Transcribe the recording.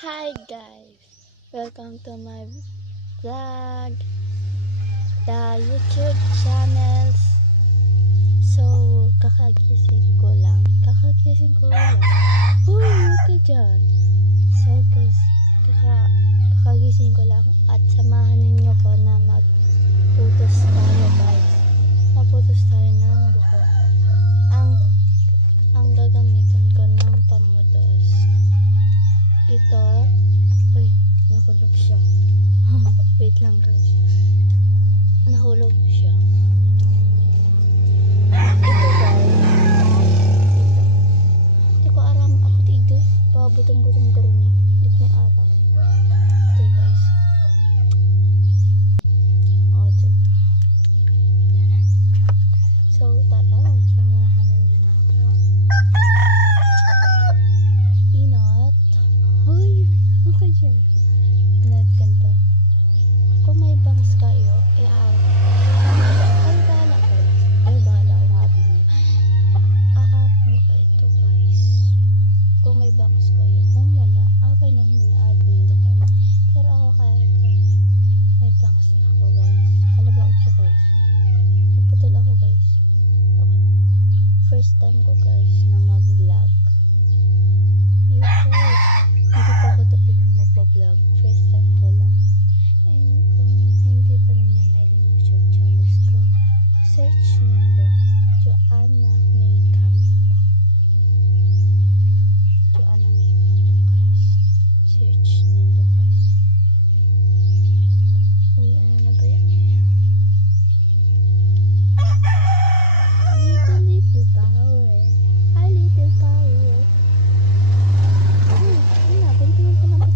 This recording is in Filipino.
Hi guys! Welcome to my vlog, the YouTube channels. So, kakagising ko lang. Huy, huwag ka dyan. So guys, kakagising ko lang at samahan ninyo ko na magputos tayo guys. Magputos tayo ng buhok. Ang gagamitan ko ng pamutos. Ito, uy, nahulog siya. Wait lang guys. Nahulog siya. Ito guys. Hindi ko aram ako dito. Pabutong-butong ka rin eh. Hindi ko may aram. Ito guys. O, ito. So, tara. Samahan niyo na ako. Inot. Hoy, huwag ka dyan. Inot ganito. Kung may bangs kayo, ay bahala kayo. Ay bahala kung habi nyo. Aap mo ka ito guys. Kung may bangs kayo, kung wala, okay na yun, abindo kayo. Pero ako kaya may bangs ako guys. Halabaot siya guys. Nagputol ako guys. Okay. First time ko guys na mag-vlog. Yun guys. Hindi pa ako talagang magpa-vlog. First time ko lang. And kung hindi pa rin yan na yung YouTube channels ko, search nyo doon. Joanna Makeup. Joanna Makeup guys. Search nyo doon guys. Uy, ano na ba yan? Little power. A little power. Ay, binti lang pa naman